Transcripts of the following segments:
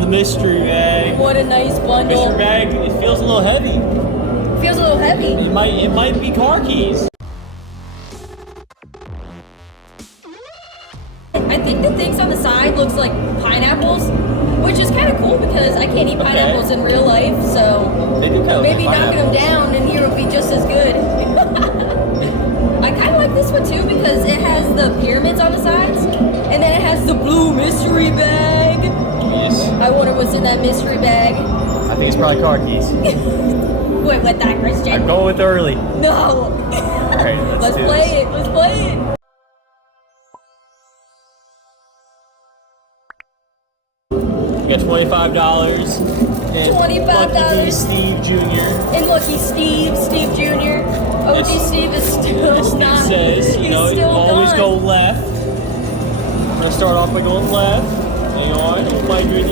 the mystery bag. What a nice bundle. Mystery bag, it feels a little heavy. Feels a little heavy. It might be car keys. I think the things on the side looks like pineapples, which is kind of cool because I can't eat pineapples in real life, so They do kind of maybe knocking them down in here would be just as good. I kind of like this one too because it has the pyramids on the sides, and then it has the blue mystery bag. Yes. I wonder what's in that mystery bag. I think it's probably car keys. Wait, what that, Christian? I'm going with early. No. Alright, Let's play it. Let's play it. We got $25. And $25. Lucky Steve Jr. And Lucky Steve Jr. OG Steve is still As Steve not. says, you know, you always go left. I'm gonna start off by going left. Hang on, don't mind you.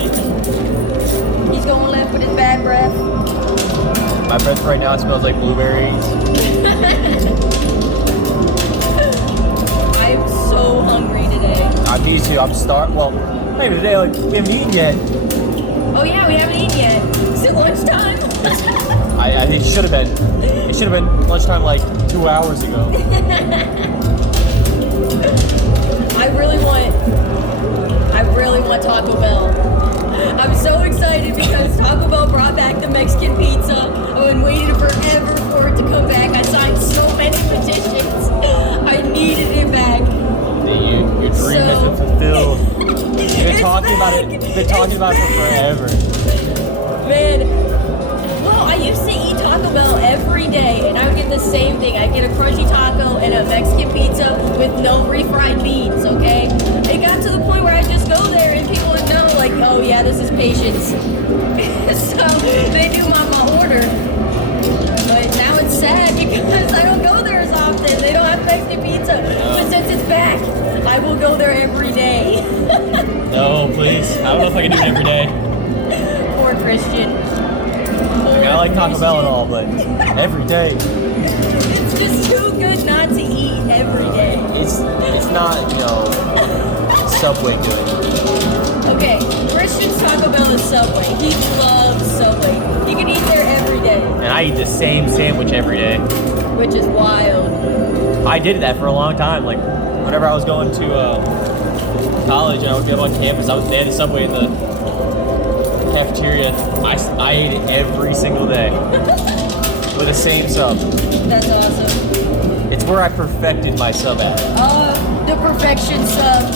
He's going left with his bad breath. My breath right now smells like blueberries. I'm so hungry today. Me too. I'm starving. Well, maybe today, like, we haven't eaten yet. Oh yeah, we haven't eaten yet. Is it lunchtime? I think it should have been. It should have been lunchtime like 2 hours ago. I really want Taco Bell. I'm so excited because Taco Bell brought back the Mexican pizza. I've been waiting forever for it to come back. I signed so many petitions. I needed it back. Your dream has been fulfilled. You've been talking about it. You've been talking about it for forever. Man, well, I used to eat Taco Bell every day, and I would get the same thing. I'd get a crunchy taco and a Mexican pizza with no refried beans, okay? It got to the point where I'd just go there and people would know, like, oh yeah, this is Patience. So they knew my order. But now it's sad because I don't go there as often. They don't have Mexican pizza. But since it's back, I will go there every day. No, please. I don't know if I can do it every day. Poor Christian. I mean, I like Taco Bell and all, but every day. It's just too good not to eat every day. It's not, you know, Subway good. Okay, Christian's Taco Bell is Subway. He loves Subway. He can eat there every day. And I eat the same sandwich every day. Which is wild. I did that for a long time. Like, whenever I was going to college and I would get on campus, they had a Subway in the cafeteria. I ate it every single day with the same sub. That's awesome. It's where I perfected my sub at. The perfection sub.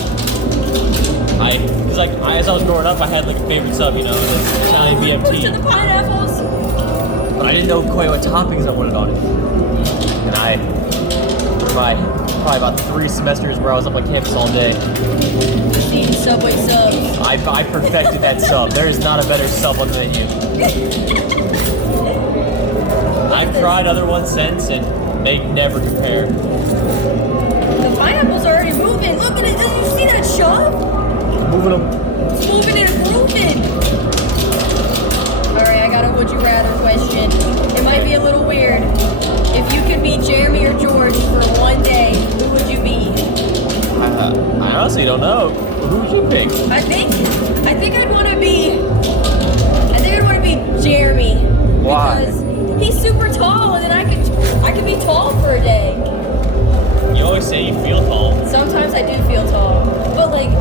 Cause as I was growing up, I had like a favorite sub, you know, the Italian BMT. Most of the pineapples. But I didn't know quite what toppings I wanted on it. And probably about 3 semesters where I was up on campus all day. Eating Subway subs. I perfected that sub. There is not a better sub on the menu. I've tried other ones since, and they never compare. The pineapple's already moving. Look at it. Did you see that shove? Moving them. It's moving and grooving. Alright, I got a would you rather question. It might be a little weird. If you could be Jeremy or George for one day, who would you be? I honestly don't know. Who would you pick? I think I'd want to be Jeremy. Why? Because he's super tall, and then I could be tall for a day. You always say you feel tall. Sometimes I do feel tall, but like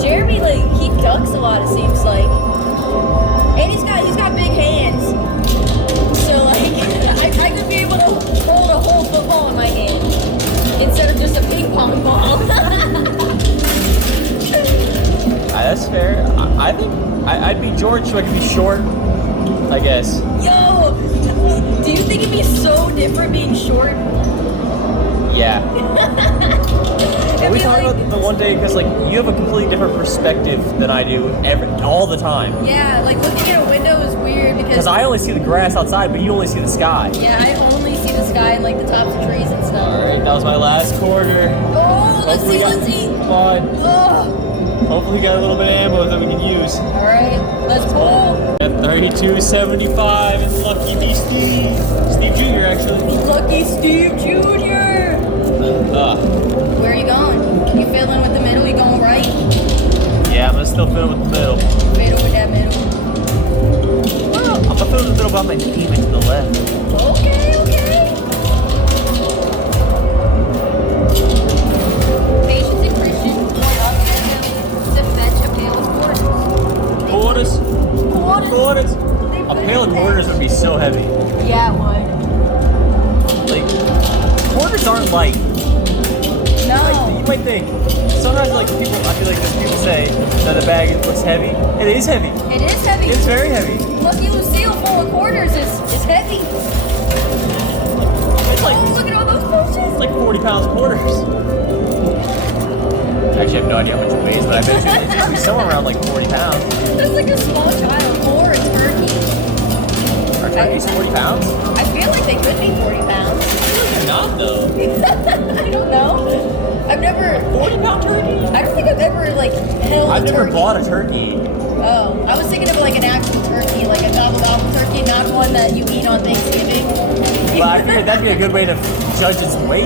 Jeremy, like he ducks a lot. It seems like, and he's got big hands. So like I could be able to hold a whole football in my hand instead of just a ping pong ball. That's fair. I think I'd be George so I could be short, I guess. Yo, do you think it'd be so different being short? Yeah. Are we talking about the one day? Because like you have a completely different perspective than I do all the time. Yeah, like looking at a window is weird because I only see the grass outside, but you only see the sky. Yeah, I only see the sky and like the tops of trees and stuff. All right, that was my last quarter. Oh, let's see. Come on. Oh. Hopefully we got a little bit of ammo that we can use. All right, let's pull. At 32.75 and Lucky B. Steve Jr. actually. Lucky Steve Jr. Where are you going? You fiddling with the middle? You going right? Yeah, I'm gonna still fiddle with the middle. Fiddle with that middle. go about my demon to the left. Okay, okay. Patience and Christian going up to fetch a pail of quarters. Quarters. A pail of quarters would be so heavy. Yeah, it would. Like, quarters aren't light. No. Like, you might think. Sometimes, like, people, I feel like people say that a bag looks heavy. It is heavy. It is heavy. It's very heavy. Lucky Lucille full of quarters is heavy. It's like, Oh, look at all those potions. it's like 40 pounds of quarters. Actually, I have no idea how much it weighs, but I bet you it's probably somewhere around like 40 pounds. That's like a small child or a turkey. Are turkeys 40 pounds? I feel like they could be 40 pounds. They're not, though. I don't know. I've never. 40-pound turkey? I don't think I've ever like held I've a never turkey. bought a turkey. Oh, I was thinking of like an actual turkey, like a gobble gobble turkey, not one that you eat on Thanksgiving. But I figured that'd be a good way to judge its weight.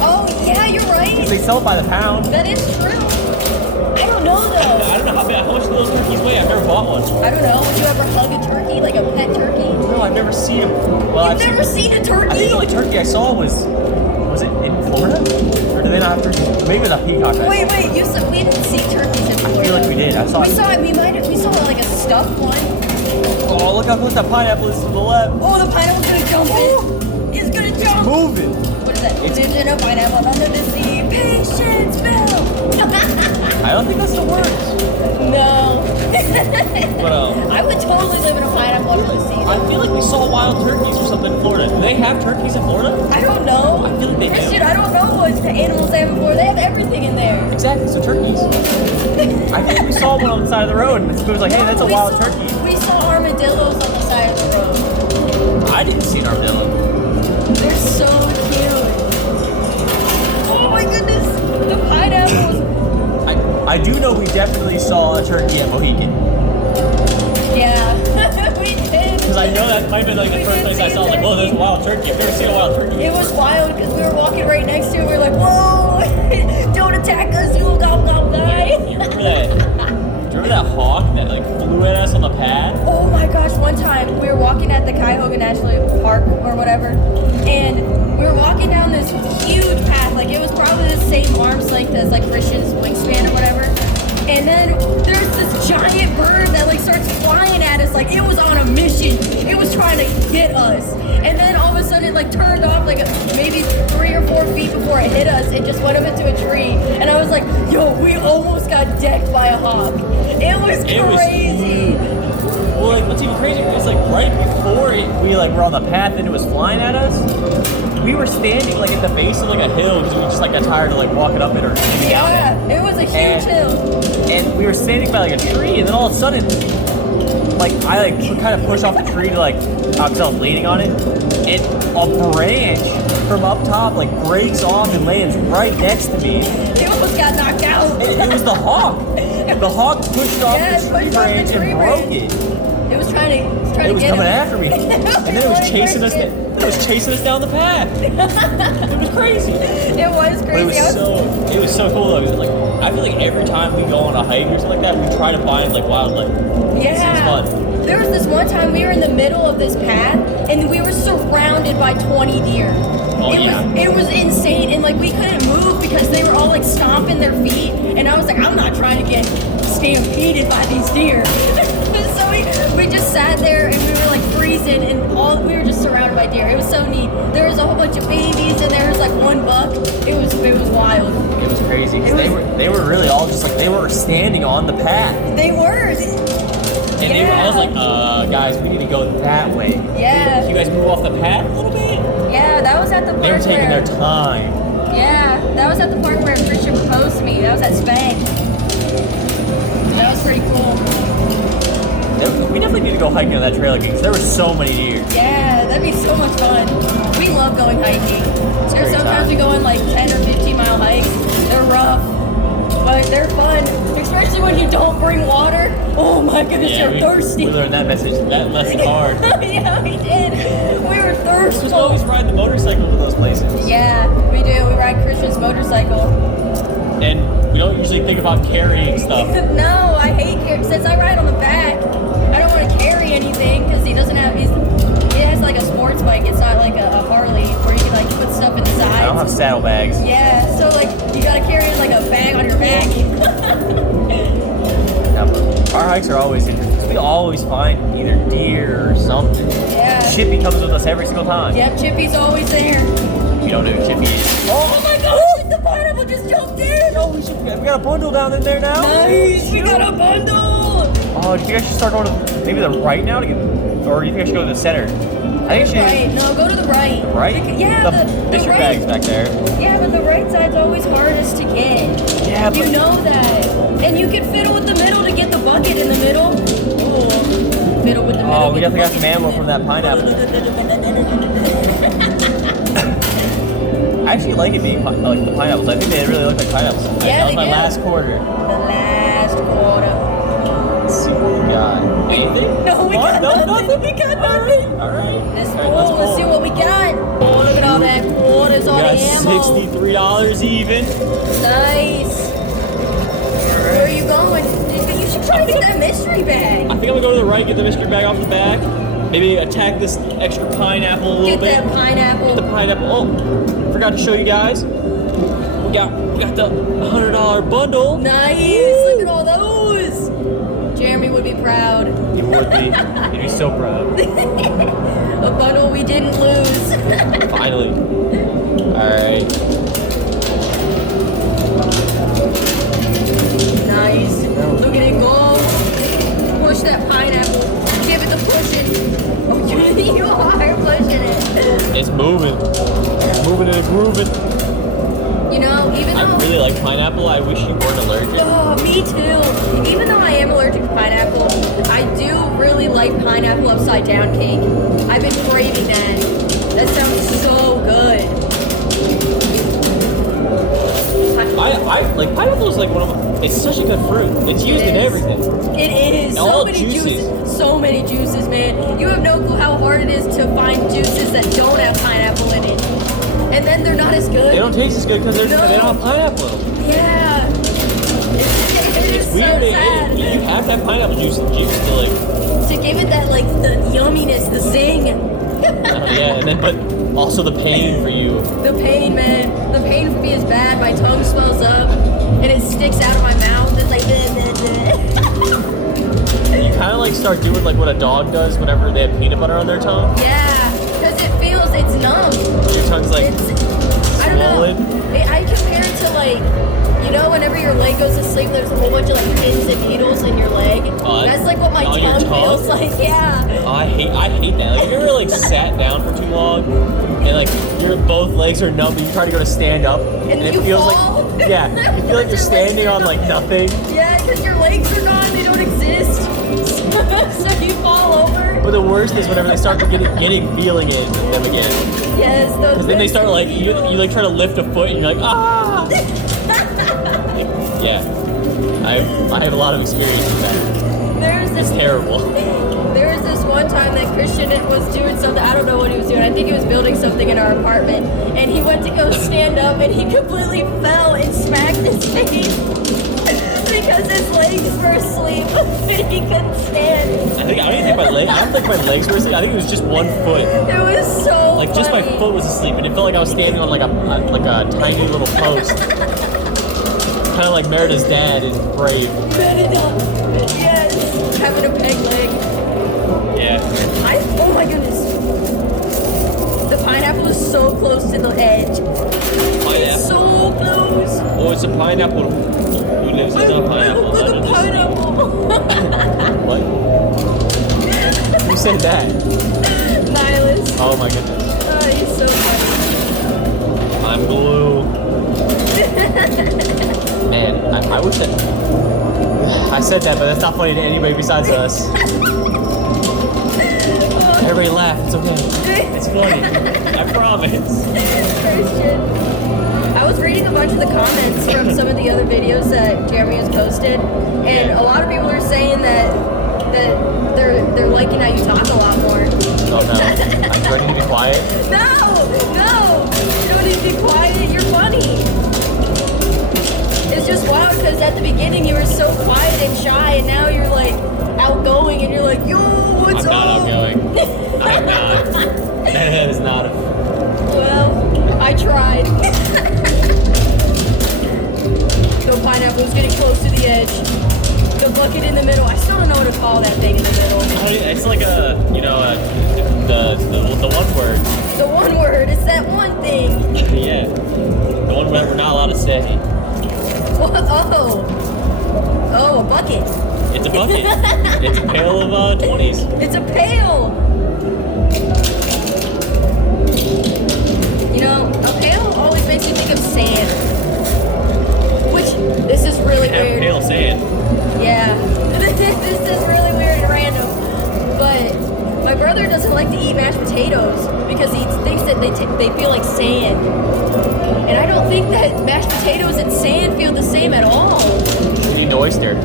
Oh yeah, you're Because right. they sell it by the pound. That is true. I don't know though. I don't know how much do those turkeys weigh. I've never bought one. I don't know. Would you ever hug a turkey, like a pet turkey? No, I've never seen them. Well, You've never seen a turkey? I think the only turkey I saw was it in Florida? Or do they not have turkeys? Maybe the peacock. Wait, you said we didn't see turkeys in I Florida. feel like we did. I saw We saw like a stuffed one. Oh, look how close that pineapple is to the left. Oh, the pineapple's gonna jump in. It's gonna jump. Moving. What is that? It's- There's in a pineapple under the sea. Patience, Bill. I don't think that's the words. No. But I would totally live in a pineapple under the sea. I feel like we saw wild turkeys or something in Florida. Do they have turkeys in Florida? I don't know. I feel like they do. Christian, I don't know what animals they have in Florida. They have everything in there. Exactly, so turkeys. I think we saw one on the side of the road and it was like, hey, that's a wild turkey. We saw armadillos on the side of the road. I didn't see an armadillo. They're so cute. Oh my goodness. The pineapples. I do know we definitely saw a turkey at Mohican. Yeah, we did. Because I know that might have been like the We first did place I see saw, a like, whoa, there's a turkey. wild turkey. I've never seen a wild turkey. It was wild because we were walking right next to it. We were like, whoa, don't attack us, you gobble gobble guy. You remember that? Do you remember that hawk that like flew at us on the pad? Oh my gosh, one time we were walking at the Cuyahoga National Park or whatever, and we were walking down this huge path, like it was probably the same arm's length as like Christian's wingspan or whatever. And then there's this giant bird that like starts flying at us like it was on a mission. It was trying to get us. And then all of a sudden it like turned off like maybe 3 or 4 feet before it hit us. It just went up into a tree. And I was like, yo, we almost got decked by a hawk. It was crazy. Well, like, what's even crazier is like right before we like were on the path and it was flying at us, we were standing like at the base of like a hill because we just like got tired of like walking up it or maybe down it. Yeah, it was a huge hill. And we were standing by like a tree, and then all of a sudden, like I like kind of push off the tree to like, because I was leaning on it, and a branch from up top like breaks off and lands right next to me. It almost got knocked out. It was the hawk. The hawk pushed off Yeah, the tree pushed off the branch tree and broke branch. it. It was trying to It was get coming him. after me, and then it was chasing us. It was chasing us down the path. It was crazy. It was But it crazy. was so cool though. Like I feel like every time we go on a hike or something like that, we try to find like wildlife. Yeah. It seems fun. There was this one time we were in the middle of this path and we were surrounded by 20 deer. Oh, yeah. It was insane, and like we couldn't move because they were all like stomping their feet, and I was like, I'm not trying to get stampeded by these deer. So we just sat there and we were like freezing, and we were just surrounded by deer. It was so neat. There was a whole bunch of babies, and there was like one buck. It was wild. It was crazy. 'Cause they were really all just like they were standing on the path. They were. And they were, I was like, guys, we need to go that way. Yeah. Can you guys move off the path a little bit? Yeah, that was at the park. They were taking where, their time. Yeah, that was at the park where Christian proposed to me. That was at Spank. That was pretty cool. We definitely need to go hiking on that trail again because there were so many deer. Yeah, that'd be so much fun. We love going hiking. There's great sometimes time. we go on like 10 or 15 mile hikes. They're rough, but they're fun. Especially when you don't bring water. Oh my goodness, you're thirsty. We learned that lesson hard. Yeah, we did. We were thirsty. We always ride the motorcycle to those places. Yeah, we do. We ride Christian's motorcycle. And we don't usually think about carrying stuff. No, I hate carrying. Since I ride on the back, I don't want to carry anything because he doesn't have. sports bike. It's not like a Harley where you can like put stuff in the sides. I don't have saddlebags. Yeah, so like you gotta carry like a bag on your back. Our hikes are always interesting. We always find either deer or something. Yeah. Chippy comes with us every single time. Yep, Chippy's always there. You don't know who Chippy is. Oh my gosh, the pineapple just jumped in! Oh, we got a bundle down in there now. Nice, we got a bundle! Oh, do you guys should start going to maybe the right now to get, or do you think I should go to the center? I think Right, no, go to the right. Right? Yeah, the Mystery right. bag's back there. Yeah, but the right side's always hardest to get. Yeah, but You know that. And you can fiddle with the middle to get the bucket in the middle. Ooh, fiddle with the middle. Oh, we get definitely got the some ammo from that pineapple. I actually like it being like the pineapples. I think they really look like pineapples. Yeah, that was they my do. last quarter. The last quarter. Let's see what we got. Anything? No, we got nothing. nothing. We got nothing. All right. Let's All go. right, Let's see what we got. Oh, look at all that quarters, all We the got ammo. $63 even. Nice. Where are you going? You should try to get that mystery bag. I think I'm gonna go to the right, get the mystery bag off the back. Maybe attack this extra pineapple a little Get bit. that pineapple. The pineapple. Oh, forgot to show you guys. We got the $100 bundle. Nice. Look at all those. Jeremy would be proud. He would be. He'd be so proud. A bundle we didn't lose. Finally. All right. Nice. Look at it go. Push that pineapple. Give it the pushing. Oh, you are pushing it. It's moving. It's moving and grooving. You know, even I though... really like pineapple. I wish you weren't allergic. Oh, me too. Even though I am allergic to pineapple, I do really like pineapple upside down cake. I've been craving that. That sounds so good. I like pineapple is like one of my, it's such a good fruit. It's used in everything. It is. All So many juices. juices. So many juices, man. You have no clue how hard it is to find juices that don't have pineapple in it. And then they're not as good. They don't taste as good because they don't have pineapple in them. Yeah. It is so Weird. sad. You have to have pineapple juice to like. To give it that, like, the yumminess, the zing. Yeah, and then but also the pain for you. The pain, man. The pain for me is bad. My tongue swells up, and it sticks out of my mouth. It's like, You kind of like start doing like what a dog does whenever they have peanut butter on their tongue. yeah, because it's numb. Your tongue's like I don't swollen. know. I compare it to like, you know, whenever your leg goes to sleep, there's a whole bunch of like pins and needles in your leg. That's like what my on your tongue tongue? feels like. Yeah. Oh, I hate that. Like, you ever like sat down for too long and like your both legs are numb, but you try to go to stand up And it you feels fall? like you feel like you're standing on like nothing. Yeah, because your legs are gone, they don't exist. So you fall over. But the worst is whenever they start getting feeling in them again. Yes, those. Because then they start like you like try to lift a foot and you're like ah. Yeah, I have a lot of experience with that. It's terrible. There was this one time that Christian was doing something. I don't know what he was doing. I think he was building something in our apartment, and he went to go stand up, and he completely fell and smacked his face because his legs were asleep and he couldn't stand. I don't think my legs. I don't think my legs were asleep. I think it was just one foot. It was so Like just my funny. foot was asleep, and it felt like I was standing on like a tiny little post, kind of like Merida's dad in Brave. Yes, having a peg leg. Yeah. Oh my goodness. The pineapple is so close to the edge. It's so close. Oh, it's a pineapple. Who lives in a pineapple? Look under at the sea? pineapple. What? Who said that? Nihilist. Oh my goodness. Oh, he's so funny. I'm glue. Man, I wish that. I said that, but that's not funny to anybody besides us. Everybody laugh. It's okay. It's funny. I promise. Christian. I was reading a bunch of the comments from some of the other videos that Jeremy has posted, and a lot of people are saying that they're liking how you talk a lot more. Oh no. Do I need to be quiet? No! You don't need to be quiet. You're funny. It's just wild because at the beginning you were so quiet and shy, and now you're like outgoing, and you're like, yo, what's I'm up? not outgoing. I'm not. don't know what to call that thing in the middle. It's like the one word. The one word. It's that one thing. Yeah. The one word we're not allowed to say. Oh, a bucket. It's a bucket. It's a pail of 20s. It's a pail. You know, a pail always makes you think of sand. Which, this is really weird. Pale sand. Yeah. This is really weird and random. But my brother doesn't like to eat mashed potatoes because he thinks that they feel like sand. And I don't think that mashed potatoes and sand feel the same at all. You need an oyster.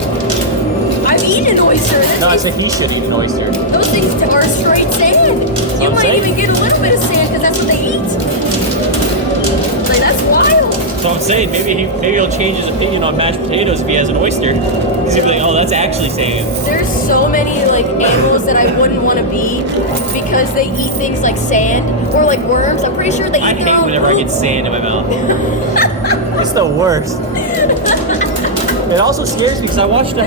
I've eaten an oyster. I said he should eat an oyster. Those things are straight sand. You might even get a little bit of sand because that's what they eat. Like, that's wild. So I'm saying maybe he'll change his opinion on mashed potatoes if he has an oyster. Because he'll be like, oh, that's actually sand. There's so many like animals that I wouldn't want to be because they eat things like sand or like worms. I'm pretty sure they eat their own whenever I poop. get sand in my mouth. It's the worst. It also scares me because I watched an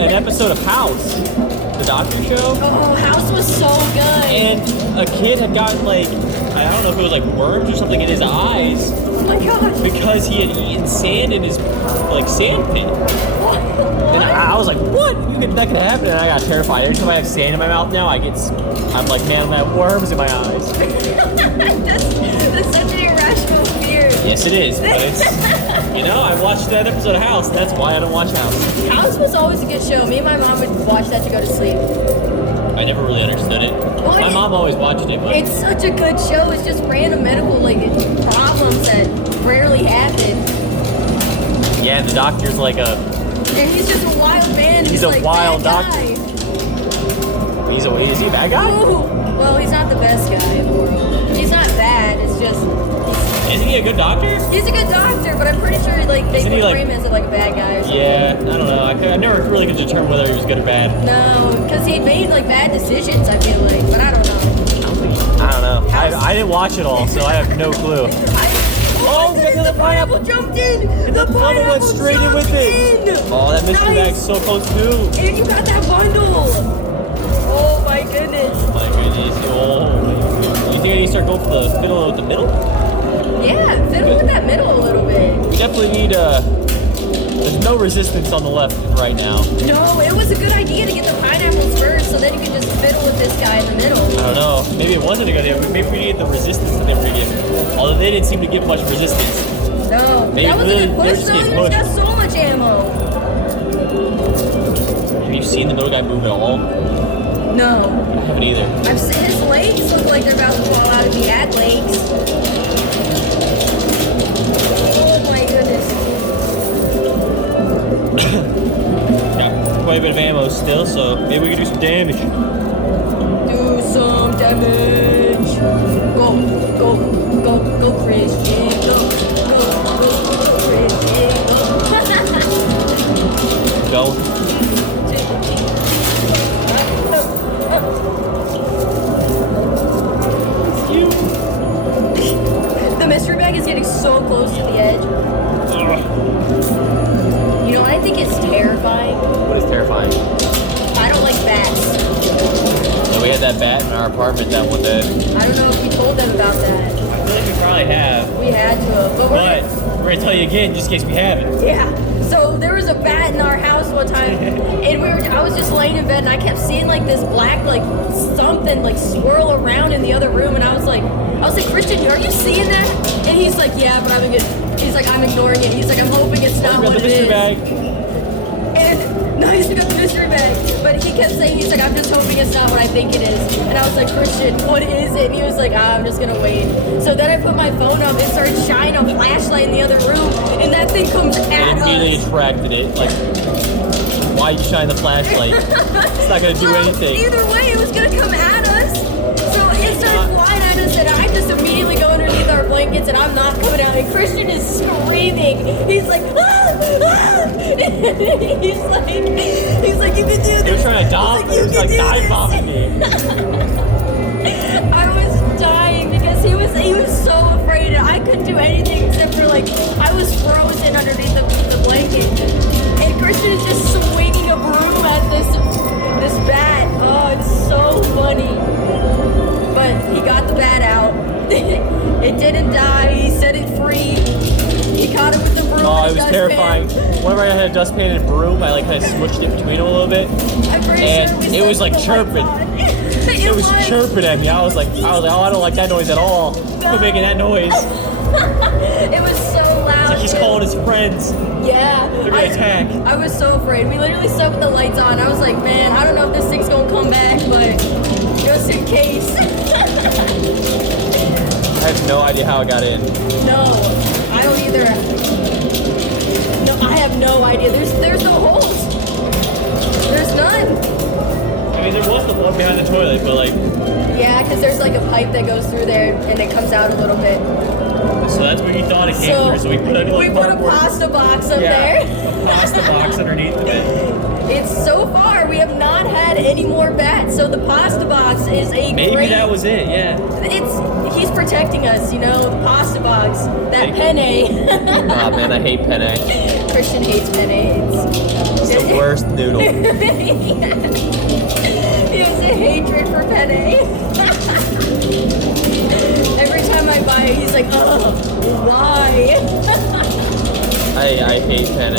episode of House, the doctor show. Oh, House was so good. And a kid had gotten like, I don't know if it was like worms or something in his eyes. Oh my gosh. Because he had eaten sand in his like sand pit. What? And I was like, what? That could happen, and I got terrified. Every time I have sand in my mouth now, I'm like, man, I have worms in my eyes. That's such an irrational fear. Yes, it is. But it's, I watched that episode of House, and that's why I don't watch House. House was always a good show. Me and my mom would watch that to go to sleep. I never really understood it. Well, my mom always watched it. But it's such a good show. It's just random medical problems that rarely happen. Yeah, the doctor's like a... And he's just a wild man. He's a like, wild bad doctor. guy. Is he a bad guy? Ooh. Well, he's not the best guy in the world. He's not bad. It's just... Isn't he a good doctor? He's a good doctor, but I'm pretty sure they portray him as like a bad guy or something. Yeah, I don't know. I never really could determine whether he was good or bad. No, because he made like bad decisions, I feel like, but I don't know. I don't know. I didn't watch it all, so I have no clue. Oh, the pineapple jumped in! The pineapple went straight in with it. Oh, that mystery bag's so close too. And you got that bundle! Oh my goodness. Oh my goodness. Oh. You think I need to start going for the fiddle with the middle? Yeah, fiddle with that middle a little bit. We definitely need there's no resistance on the left right now. No, it was a good idea to get the pineapples first so then you could just fiddle with this guy in the middle. I don't know. Maybe it wasn't a good idea. Maybe we needed the resistance that they were giving. Although they didn't seem to give much resistance. No, Maybe that was a good push just though. get He's pushed. got so much ammo. Have you seen the middle guy move at all? No. I haven't either. I've seen his legs look like they're about to fall out if he had legs. Oh my goodness. Got quite a bit of ammo still, so maybe we can do some damage. Do some damage. Go, Christian. Go, Christian. Go. The mystery bag is getting so close to the edge. You know what I think is terrifying? What is terrifying? I don't like bats. So we had that bat in our apartment that one day. I don't know if we told them about that. I feel like we probably have. We had to have, but But we're gonna tell you again just in case we haven't. yeah. So there was a bat in our house one time, and I was just laying in bed, and I kept seeing like this black something swirl around in the other room, and I was like, Christian, are you seeing that? And he's like, yeah, but I'm ignoring it. He's like, I'm hoping it's not what the it mystery is. bag. And no, he's got the mystery bag, but he kept saying, he's like, I'm just hoping it's not what I think it is. And I was like, Christian, what is it? And he was like, I'm just gonna wait. So then I put my phone up and started shining a flashlight in the other room, and that thing comes at And immediately us. attracted it. Like, why you shine the flashlight? It's not gonna do anything. Either way, it was gonna come at us. So it started flying at us, and I just immediately go underneath our blankets, and I'm not coming out. And Christian is screaming. He's like, ah, ah. he's like, you can do this. He was trying to dive. He was like dive bombing me. I was dying because he was so afraid, and I couldn't do anything except for I was frozen underneath the blanket, and Christian is just swinging a had a dustpan and a broom. I like kind of switched it between them a little bit, I'm pretty and sure it was like chirping. It was chirping at me. I was like, oh, I don't like that noise at all. Quit making that noise. It was so loud. Like he's calling his friends. Yeah. They're gonna attack. I was so afraid. We literally slept with the lights on. I was like, man, I don't know if this thing's gonna come back, but just in case. I have no idea how it got in. No, I don't either. No, I have no idea. There's no holes. There's none. I mean, there was the one behind the toilet, but like. Yeah, because there's like a pipe that goes through there and it comes out a little bit. So that's where you thought it came through. So we put a pasta box up there. A pasta box underneath of it. It's so far we have not had any more bats, so the pasta box is a Maybe great. that was it. Yeah. He's protecting us, you know. The pasta box, that penne. Aw, man, I hate penne. Christian hates penne. It's the worst noodle. He has a hatred for penne. Every time I buy it, he's like, oh, why? I hate penne.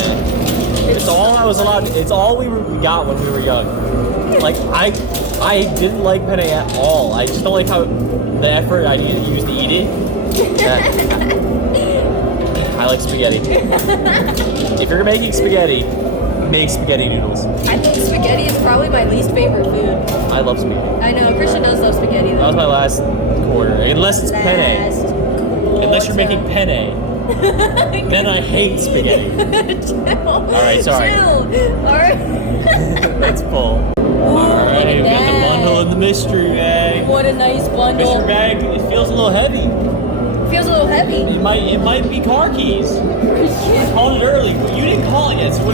It's all I was allowed. It's all we got when we were young. Like I didn't like penne at all. I just don't like how the effort I used to eat it. I like spaghetti. If you're making spaghetti, make spaghetti noodles. I think spaghetti is probably my least favorite food. I love spaghetti. I know Christian does love spaghetti though. That was my last quarter. Unless it's penne. Unless you're making penne. Then I hate spaghetti. Chill. Alright, sorry. Chill. Alright. Let's pull. Alright, we got the bundle in the mystery bag. What a nice bundle. Mystery bag, it feels a little heavy. Feels a little heavy. It might be car keys. I called it early, but you didn't call it yet. So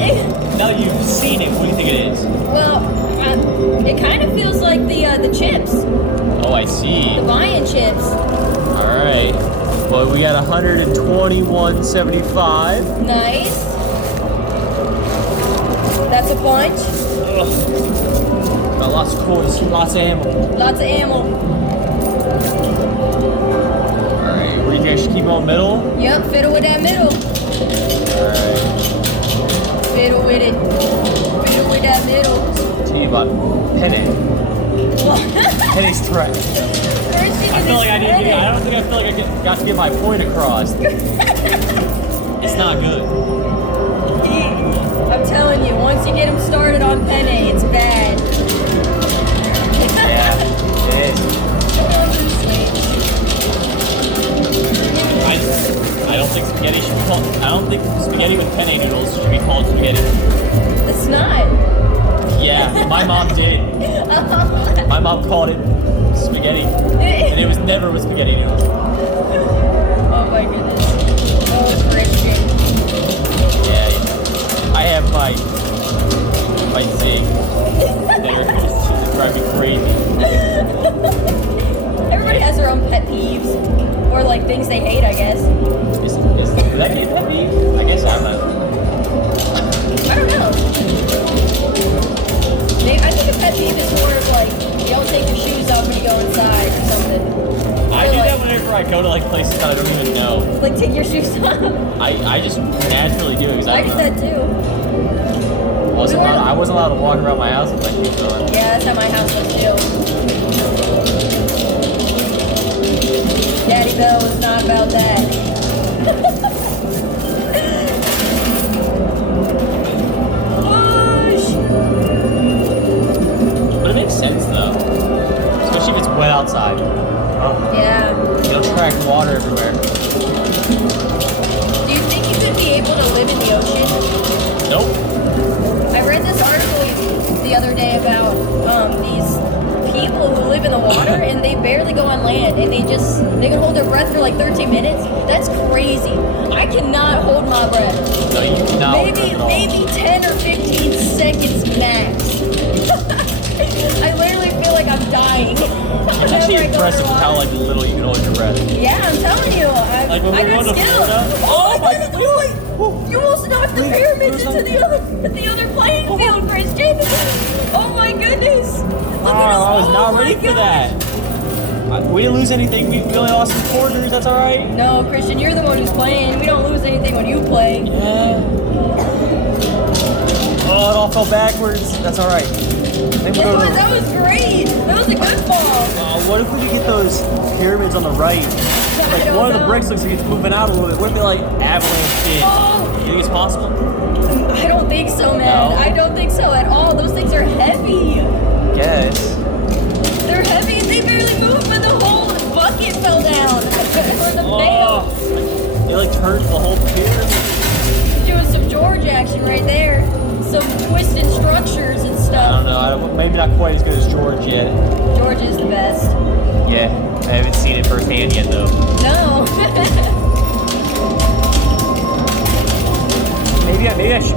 now that you've seen it, what do you think it is? Well, it kind of feels like the chips. Oh, I see. The buy-in chips. Alright. Well, we got 121.75. Nice. That's a punch. Ugh. Got lots of coins, lots of ammo. Lots of ammo. Alright, we guys keep on middle? Yep, fiddle with that middle. Alright. Fiddle with it. Fiddle with that middle. Tell you about penne. Penne's trash. I feel like I didn't get. I don't think I feel like I got to get my point across. It's not good. I'm telling you, once you get him started on penne, it's bad. Yeah, it is. I don't think spaghetti should be called. I don't think spaghetti with penne noodles should be called spaghetti. It's not. Yeah, my mom did. My mom called it spaghetti, and it was never with spaghetti noodles. Oh my goodness. Oh, Christian. Yeah, I have my thing. There, it's driving me crazy. Everybody has their own pet peeves, or like things they hate, I guess. Is that a pet peeve? I guess I'm not. I don't know. I think a pet peeve is more of like you don't take your shoes off when you go inside or something. I do that whenever I go to like places that I don't even know. Like take your shoes off. I just naturally do because I did that too. I wasn't allowed to walk around my house with my shoes on. Yeah, that's how my house was too. Daddy Bell was not about that. But it makes sense though, especially if it's wet outside. Oh. Yeah. It'll attract water everywhere. Do you think you could be able to live in the ocean? Nope. I read this article the other day about these people who live in the water and they barely go on land and they can hold their breath for like 13 minutes. That's crazy. I cannot hold my breath. No, you cannot. Maybe 10 or 15 seconds max. I literally feel like I'm dying. It's actually impressive how like little you can hold your breath. Yeah, I'm telling you. Like when I we're got going to skills. Florida. Oh my god! You almost knocked the pyramids into the other playing field, Christian. Oh my goodness. Look at I was not ready for that. We didn't lose anything. We only lost some quarters. That's all right. No, Christian, you're the one who's playing. We don't lose anything when you play. Yeah. Oh, it all fell backwards. That's all right. Then we'll go to the- That was great. That was a good fall. what if we could get those pyramids on the right? Like don't one of the know. bricks looks like it's moving out a little bit. What if they like avalanche in? Oh. You think it's possible? I don't think so, man. No? I don't think so at all. Those things are heavy. Yes. They're heavy and they barely move, but the whole bucket fell down. Or the pail. They like turned the whole pyramid. Doing some George action right there. Some twisted structures and I stuff. don't know. Maybe not quite as good as George yet. George is the best. Yeah, I haven't seen it firsthand yet though. No. Maybe it'd be nice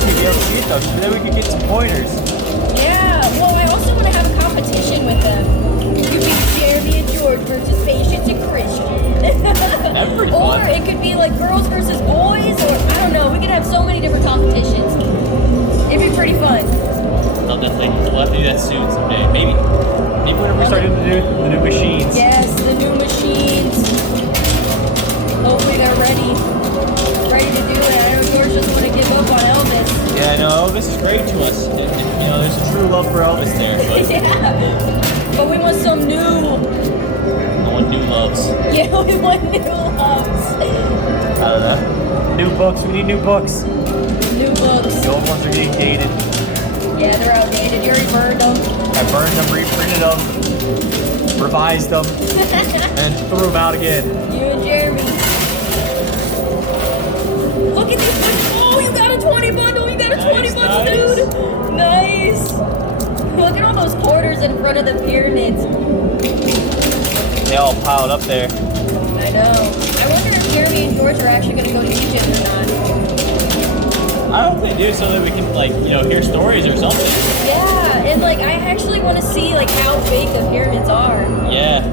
to be able to see it though, so then we could get some pointers. Yeah. Well, I also want to have a competition with them. You could be Jeremy and George versus Patience and Christian. That'd be pretty Or fun. it could be like girls versus boys, or I don't know. We could have so many different competitions. It'd be pretty fun. I'll definitely. We'll have to do that soon someday. Maybe whenever we start doing the new machines. Yes, the new machines. Hopefully they're ready to do it. I know George doesn't want to give up on Elvis. Yeah, I know. Elvis is great to us. And, you know, there's a true love for Elvis there. But Yeah. But we want some new. I want new loves. Yeah, we want new loves. I don't know. New books. We need new books. New books. The old ones are getting dated. Yeah, they're outdated. You already burned them. I burned them, reprinted them, revised them, and threw them out again. You and Jeremy. Look at these bundles. Oh, you got a 20 bundle. You got a 20 Nice, bundle, nice. dude. Nice. Look at all those quarters in front of the pyramids. They all piled up there. I know. I wonder if Jeremy and George are actually going to go to Egypt or not. I hope they do so that we can, like, you know, hear stories or something. Yeah, and like I actually want to see like how big the pyramids are. Yeah.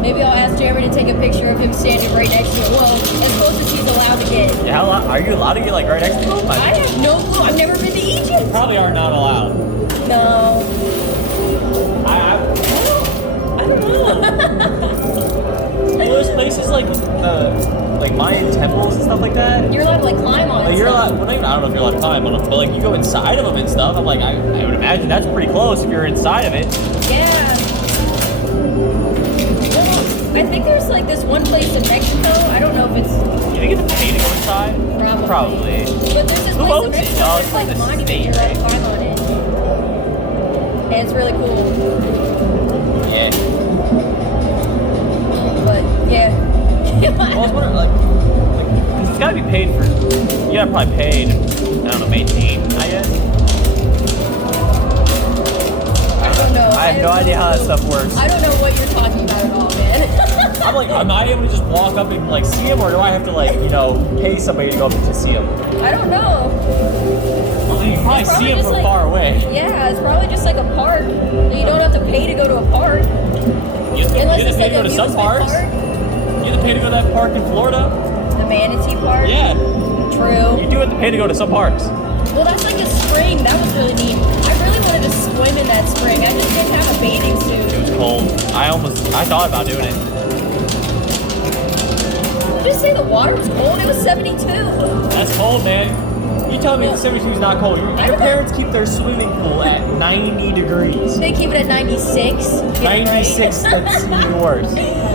Maybe I'll ask Jeremy to take a picture of him standing right next to it. Well, as close as he's allowed to get. Yeah, are you allowed to get, like, right next to them? I have no clue. I've never been to Egypt. Probably are not allowed. No. I don't know. Well, there's places like Mayan temples and stuff like that. You're allowed to like climb on Like it. you're allowed. Well, I don't know if you're allowed to climb on them, but like you go inside of them and stuff. I'm like, I would imagine that's pretty close if you're inside of it. Yeah. Well, I think there's like this one place in Mexico. I don't know if it's You think it's pay to go inside? probably. But there's this Who place owns in it? Mexico Oh, that's it's like like a the monument. state, You're allowed to right? climb on it. And it's really cool. Yeah. But yeah. Well, I was wondering, like it's gotta be paid for. You gotta probably pay to, I don't know, maintain. I guess. I don't know. I have no idea how that stuff works. I don't know what you're talking about at all, man. I'm like, am I able to just walk up and like see them, or do I have to like, you know, pay somebody to go up to see them? I don't know. Well, you can probably It's see probably them just from like- far away. Yeah, it's probably just like a park. You don't have to pay to go to a park. You have to, Unless you have it's to pay like to go to some amusement parks. park. You have to pay to go to that park in Florida. The manatee park. Yeah, True. you do have to pay to go to some parks. Well, that's like a spring. That was really neat. I really wanted to swim in that spring. I just didn't have a bathing It suit. was cold. I thought about doing it. Did you say the water was cold? It was 72. That's cold, man. You tell me the 72 is not cold. Your parents keep their swimming pool at 90 degrees. They keep it at 96. Get it 96, right? that's even worse.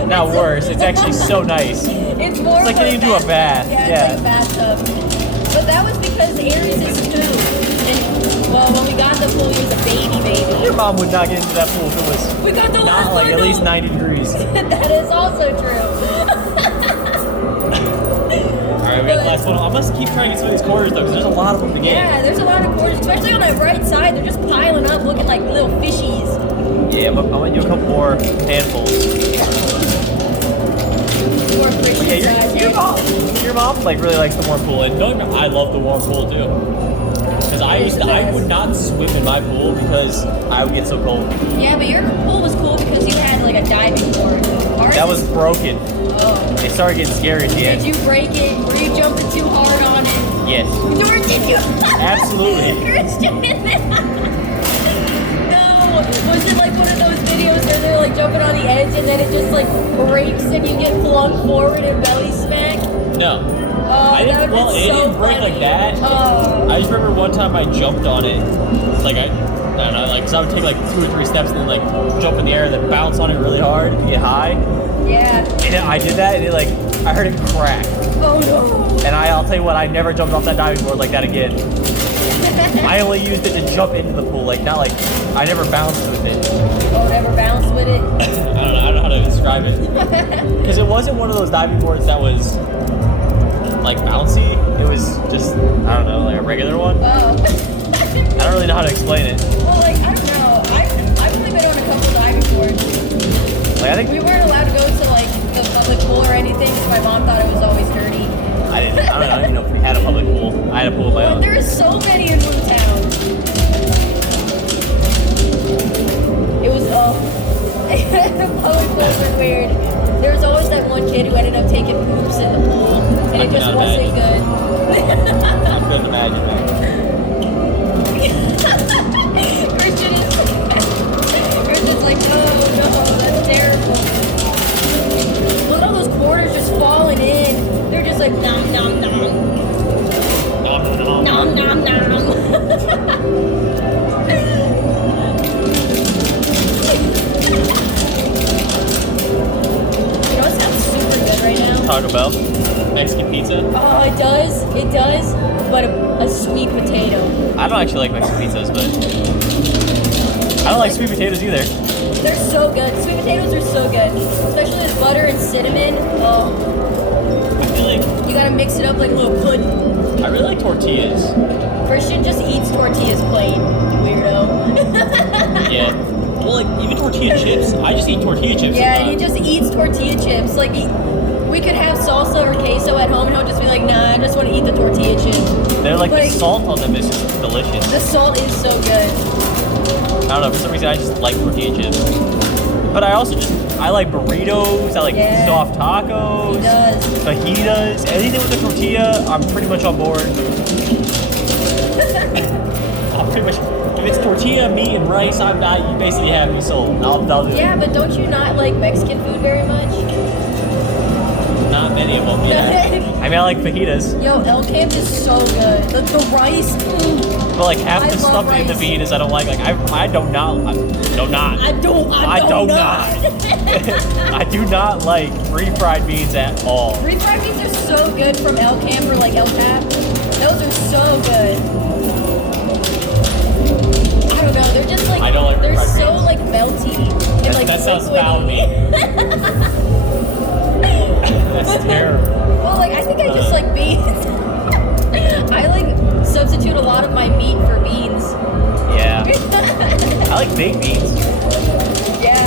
Not worse, it's actually so nice. It's more It's like for getting into a bath. Yeah, Yeah. it's like a bathtub. But that was because Aries is 2. And, well, when we got the pool, he was a baby. Your mom would not get into that pool if it was We got the last not like one, at least though. 90 degrees. That is also true. Alright, we got the last one. I must keep trying to get some of these quarters though, because there's a lot of them to get. Yeah, there's a lot of quarters, especially on that right side. They're just piling up, looking like little fishies. Yeah, but I'm gonna do a couple more handfuls. More fishy Yeah, size. your mom like really likes the warm pool, and don't get me wrong, I love the warm pool too. Because I would not swim in my pool because I would get so cold. Yeah, but your pool was cool because you had like a diving board. Ours That was is- broken. Oh. It started getting scary at the Did end. you break it? Were you jumping too hard on it? Yes. Or did you? Absolutely. Christian. No. Was it like one of those videos where they're like jumping on the edge and then it just like breaks and you get flung forward and belly smack? No. Oh, I didn't, that well, would've it been so didn't break funny. like that. Oh. I just remember one time I jumped on it. Like, I don't know, like, so I would take like 2 or 3 steps and then like jump in the air and then bounce on it really hard to get high. Yeah. And then I did that and it like, I heard it crack. Oh no. And I'll tell you what, I never jumped off that diving board like that again. I only used it to jump into the pool, like, not like, I never bounced with it. Oh, never bounced with it? I don't know how to describe it. Because it wasn't one of those diving boards that was like bouncy. It was just, I don't know, like a regular one. Oh. I don't really know how to explain it. Well, like, I don't know. I've only been on a couple diving boards. Like, I think We weren't allowed to go to, like, the public pool or anything because my mom thought it was always dirty. I don't even know if we had a public pool. I had a pool of my But own. there are so many in Town. It was, the public pools were weird. There was always that one kid who ended up taking poops in the pool, and it just cannot wasn't good. I couldn't imagine that. Christian's like, oh no, that's terrible. Look at all those quarters just falling in. They're just like, nom nom nom. Nom nom nom. You know what sounds super good right now? Taco Bell, Mexican pizza. Oh, it does, but a sweet potato. I don't actually like Mexican pizzas, but I don't like sweet potatoes either. They're so good. Sweet potatoes are so good, especially with butter and cinnamon. Oh, I feel like you gotta mix it up like a little pudding. I really like tortillas. Christian just eats tortillas plain, weirdo. Yeah. Well, like even tortilla chips. I just eat tortilla chips. Yeah, and he sometimes. just eats tortilla chips. Like we could have salsa or queso at home, and he'll just be like, "Nah, I just want to eat the tortilla chips." They're like the salt on them is just delicious. The salt is so good. I don't know, for some reason I just like tortilla chips. But I also I like burritos, I like soft tacos, He does. fajitas, anything with a tortilla, I'm pretty much on board. I'm pretty much, if it's tortilla, meat, and rice, you basically have me sold. I'll do it. Yeah, but don't you not like Mexican food very much? Not many of them, yeah. I mean, I like fajitas. Yo, El Camp is so good. The rice. But like half I the love stuff in the rice. fajitas I don't like. Like I do not. I do not like refried beans at all. Refried beans are so good from El Camp or like El Cap. Those are so good. I don't know. They're just like I don't like they're refried so beans. like melty and like That sounds foul to me. That's terrible. Well, like I think I just like beans. I like substitute a lot of my meat for beans. Yeah. I like baked beans. Yeah.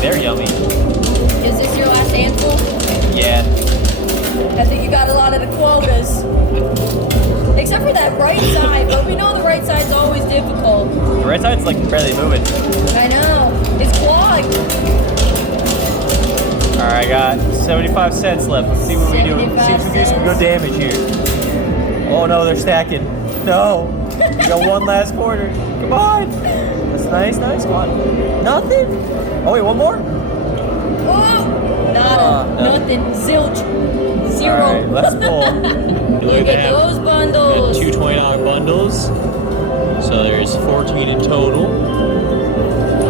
They're yummy. Is this your last handful? Yeah. I think you got a lot of the quotas. Except for that right side, but we know the right side's always difficult. The right side's like barely moving. I know. It's clogged. Alright, I got 75 cents left. Let's see what we do. See if we do some good damage here. Oh no, they're stacking. No. We got one last quarter. Come on. That's nice. Come on. Nothing? Oh wait, one more? Oh! Nada. Nothing. Zilch. Zero. Alright, let's pull. Look at those bundles. Two $20 bundles. So there's 14 in total.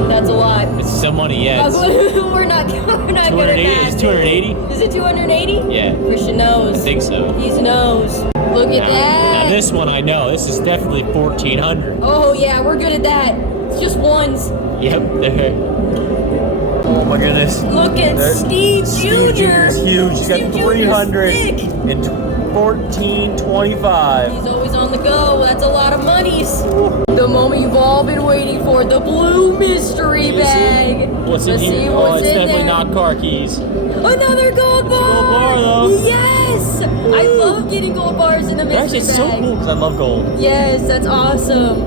That's a lot. It's some money, yeah. We're not good at 280? math. It's 280? Is it 280? Yeah. Christian knows. I think so. He knows. Look at that. Now this one I know. This is definitely 1400. Oh yeah, we're good at that. It's just ones. Yep. Oh my goodness. Look at Steve Jr. Steve Jr. is huge. He's got Steve Jr. 300 sick. and 1425. He's always on the go. That's a lot of monies. The moment you've all been waiting for, the blue mystery bag. What's in Let's here? see Oh, what's it's in definitely there. not car keys. Another gold bar. gold bar, though. Yes. I love getting gold bars in the mystery Actually, it's bag. so cool because I love gold. Yes, that's awesome.